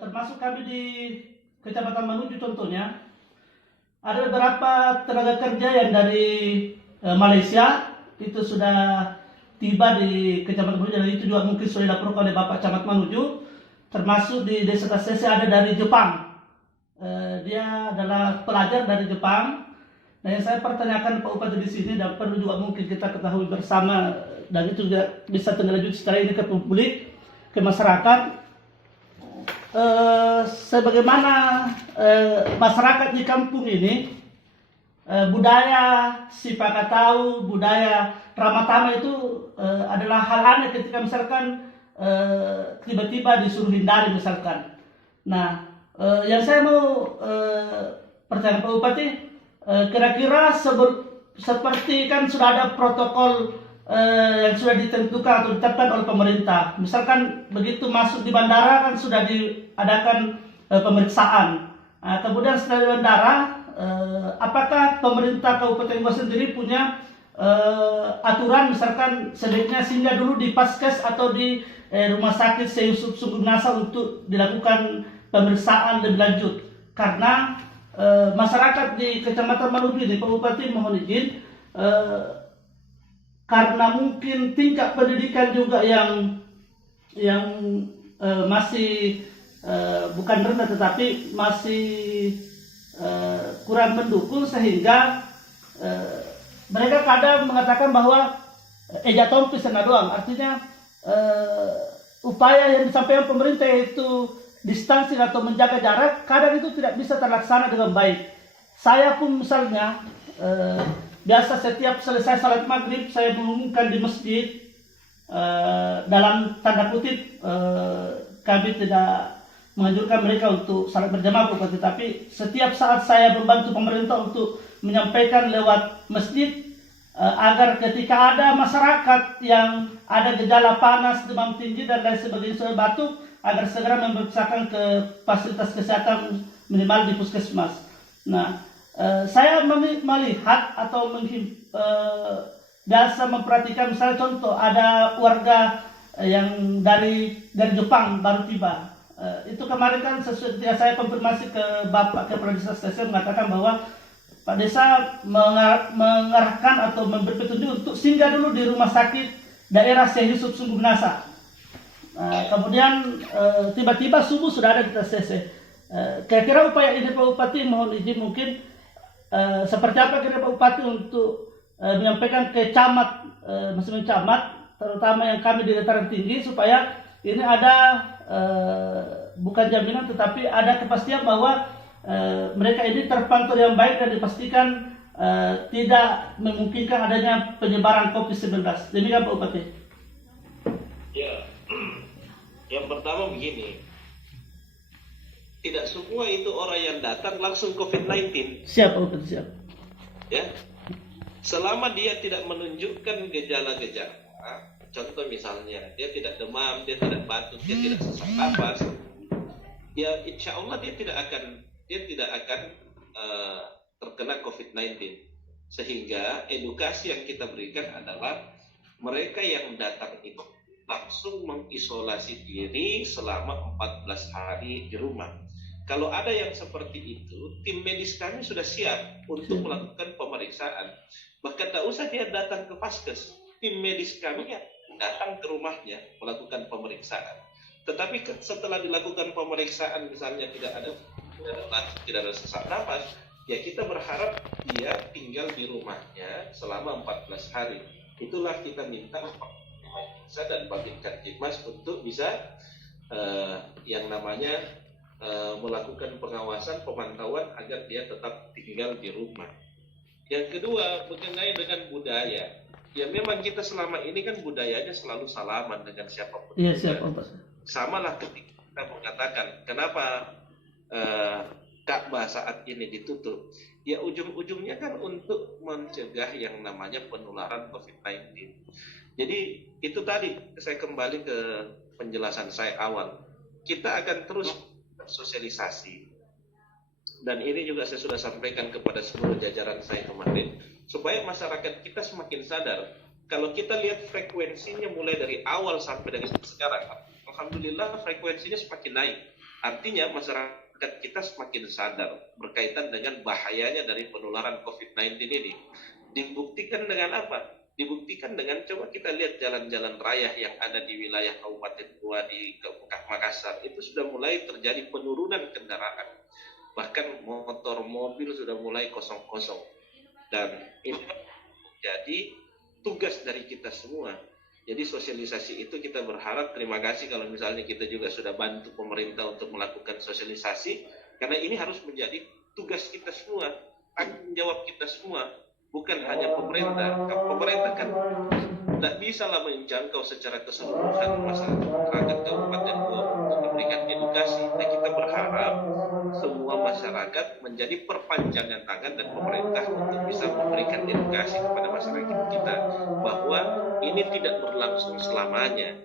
termasuk kami di Kecamatan Manuju contohnya, ada beberapa tenaga kerja yang dari Malaysia itu sudah tiba di Kecamatan Manuju, dan itu juga mungkin sudah dilaporkan oleh Bapak Camat Manuju. Termasuk di Desa Tasese ada dari Jepang. Dia adalah pelajar dari Jepang. Nah, yang saya pertanyakan Pak Bupati di sini dan perlu juga mungkin kita ketahui bersama, dan itu juga bisa tindak setelah ini ke publik, ke masyarakat, sebagaimana masyarakat di kampung ini, budaya sipakatau, budaya ramah tamah itu adalah hal aneh ketika misalkan tiba-tiba disuruh hindari misalkan. Nah, yang saya mau pertanyaan Pak Bupati, kira-kira seperti kan sudah ada protokol yang sudah ditentukan atau ditetapkan oleh pemerintah. Misalkan begitu masuk di bandara kan sudah diadakan pemeriksaan. Nah, kemudian setelah di bandara, apakah pemerintah Kabupaten Goa sendiri punya aturan misalkan sebaiknya singgah dulu di Paskes atau di rumah sakit Syekh Sugunasa untuk dilakukan pemeriksaan lebih lanjut? Karena masyarakat di Kecamatan Maluku ini, Pak Bupati mohon izin, karena mungkin tingkat pendidikan juga yang masih bukan rendah tetapi masih kurang mendukung, sehingga mereka kadang mengatakan bahwa eja tompis sana doang. Artinya upaya yang disampaikan pemerintah yaitu distansi atau menjaga jarak kadang itu tidak bisa terlaksana dengan baik. Saya pun misalnya biasa setiap selesai salat maghrib saya mengumumkan di masjid, dalam tanda kutip kami tidak menganjurkan mereka untuk salat berjamaah, tetapi setiap saat saya membantu pemerintah untuk menyampaikan lewat masjid agar ketika ada masyarakat yang ada gejala panas, demam tinggi dan lain sebagainya, sudah batuk, agar segera memeriksakan ke fasilitas kesehatan minimal di puskesmas. Nah, saya melihat atau biasa memperhatikan, misalnya contoh ada warga yang dari Jepang baru tiba. Itu kemarin kan ketika saya konfirmasi ke Bapak Kepala Desa Stesen mengatakan bahwa Pak Desa mengarahkan atau memberi petunjuk untuk singgah dulu di rumah sakit daerah Syekh Yusuf Sugunasa. Kemudian tiba-tiba subuh sudah ada di TCC. Kira-kira upaya ini Pak Bupati mohon izin mungkin seperti apa kira Pak Bupati untuk menyampaikan ke camat, masing-masing camat, terutama yang kami di dataran tinggi, supaya ini ada bukan jaminan tetapi ada kepastian bahwa mereka ini terpantau yang baik dan dipastikan tidak memungkinkan adanya penyebaran COVID-19. Demikian Pak Bupati. Ya. Yang pertama begini, tidak semua itu orang yang datang langsung COVID-19. Siap, Pak Bupati, siap. Ya, selama dia tidak menunjukkan gejala-gejala, contoh misalnya dia tidak demam, dia tidak batuk, dia tidak sesak napas, ya insya Allah dia tidak akan terkena COVID-19. Sehingga edukasi yang kita berikan adalah mereka yang datang itu langsung mengisolasi diri selama 14 hari di rumah. Kalau ada yang seperti itu, tim medis kami sudah siap untuk melakukan pemeriksaan. Bahkan tak usah dia datang ke Paskes, tim medis kami yang datang ke rumahnya melakukan pemeriksaan. Tetapi setelah dilakukan pemeriksaan misalnya tidak ada sesak napas, ya kita berharap dia tinggal di rumahnya selama 14 hari. Itulah kita minta dan Babinkan Jikmas untuk bisa yang namanya melakukan pengawasan, pemantauan agar dia tetap tinggal di rumah. Yang kedua, mengenai dengan budaya, ya memang kita selama ini kan budayanya selalu salaman dengan siapapun. Iya, siap, Pak. Sama lah ketika kita mengatakan kenapa Ka'bah saat ini ditutup, ya ujung-ujungnya kan untuk mencegah yang namanya penularan COVID-19. Jadi itu tadi saya kembali ke penjelasan saya awal. Kita akan terus sosialisasi. Dan ini juga saya sudah sampaikan kepada seluruh jajaran saya kemarin, supaya masyarakat kita semakin sadar. Kalau kita lihat frekuensinya mulai dari awal sampai dengan sekarang, alhamdulillah frekuensinya semakin naik. Artinya masyarakat kita semakin sadar berkaitan dengan bahayanya dari penularan COVID-19 ini. Dibuktikan dengan apa? Dibuktikan dengan coba kita lihat jalan-jalan raya yang ada di wilayah Kabupaten Goa di Makassar, itu sudah mulai terjadi penurunan kendaraan. Bahkan motor mobil sudah mulai kosong-kosong. Dan ini jadi tugas dari kita semua. Jadi sosialisasi itu kita berharap, terima kasih kalau misalnya kita juga sudah bantu pemerintah untuk melakukan sosialisasi, karena ini harus menjadi tugas kita semua, tanggung jawab kita semua, bukan hanya pemerintah. Pemerintah kan tidak bisa lah menjangkau secara keseluruhan masyarakat Kabupaten Goa untuk memberikan edukasi. Nah, kita berharap semua masyarakat menjadi perpanjangan tangan dan pemerintah untuk bisa memberikan edukasi kepada masyarakat kita bahwa ini tidak berlangsung selamanya.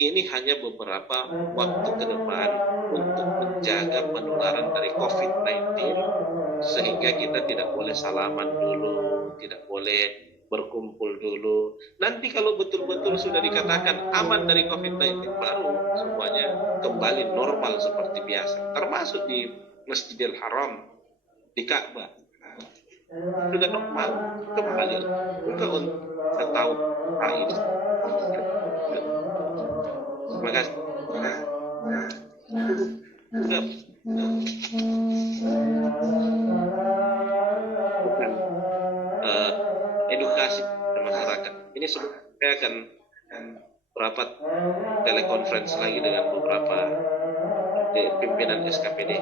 Ini hanya beberapa waktu ke depan untuk menjaga penularan dari COVID-19, sehingga kita tidak boleh salaman dulu, tidak boleh berkumpul dulu. Nanti kalau betul-betul sudah dikatakan aman dari COVID-19, baru semuanya kembali normal seperti biasa, termasuk di Masjidil Haram, di Ka'bah. Sudah normal kembali untuk setahun terakhir. Terima kasih. Bukan edukasi masyarakat. Ini saya akan rapat telekonferensi lagi dengan beberapa pimpinan SKPD.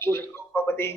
Pak Bupati.